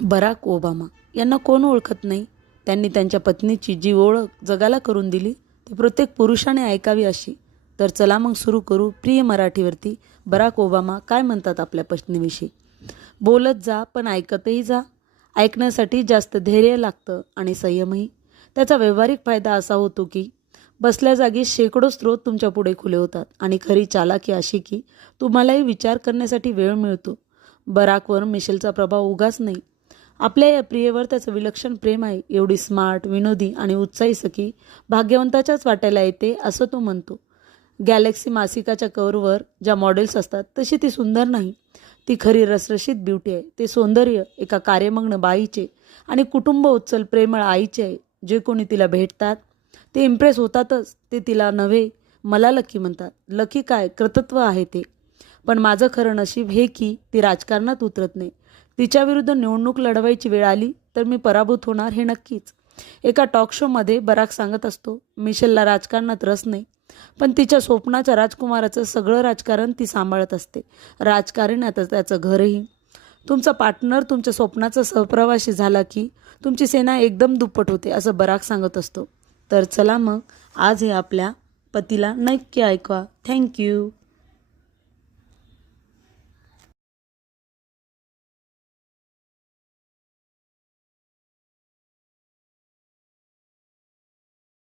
Barack Obama यांना कोण ओळखत नाही? त्यांनी त्यांच्या पत्नीची जी ओळख जगाला करून दिली ती प्रत्येक पुरुषाने ऐकावी अशी. तर चला मग सुरू करू प्रिय मराठीवरती. बराक ओबामा काय म्हणतात आपल्या पत्नीविषयी. बोलत जा पण ऐकतही जा. ऐकण्यासाठी जास्त धैर्य लागतं आणि संयमही. त्याचा व्यावहारिक फायदा असा होतो की बसल्या जागी शेकडो स्रोत तुमच्या पुढे खुले होतात आणि खरी चालाकी अशी की तुम्हालाही विचार करण्यासाठी वेळ मिळतो. बराकवर मिशेलचा प्रभाव उगाच नाही. आपल्या या प्रियेवर त्याचं विलक्षण प्रेम आहे. एवढी स्मार्ट, विनोदी आणि उत्साही सखी भाग्यवंताच्याच वाटायला येते असं तो म्हणतो. गॅलेक्सी मासिकाच्या कव्हरवर ज्या मॉडेल्स असतात तशी ती सुंदर नाही. ती खरी रसरशीत ब्युटी आहे. ते सौंदर्य एका कार्यमग्न बाईचे आणि कुटुंब उचल प्रेमळ आईचे आहे. जे कोणी तिला भेटतात ते इम्प्रेस होतातच. ते तिला नव्हे मला लकी म्हणतात. लकी काय, कर्तृत्व आहे ते. पण माझं खरं नशीब हे की ती राजकारणात उतरत नाही. तिच्याविरुद्ध निवडणूक लढवायची वेळ आली तर मी पराभूत होणार हे नक्कीच. एका टॉक शोमध्ये बराक सांगत असतो, मिशेलला राजकारणात रस नाही, पण तिच्या स्वप्नाच्या राजकुमाराचं सगळं राजकारण ती सांभाळत असते. राजकारणातच त्याचं घरही. तुमचा पार्टनर तुमच्या स्वप्नाचा सहप्रवासी झाला की तुमची सेना एकदम दुप्पट होते असं बराक सांगत असतो. तर चला मग आज हे आपल्या पतीला नक्की ऐकवा. थँक्यू.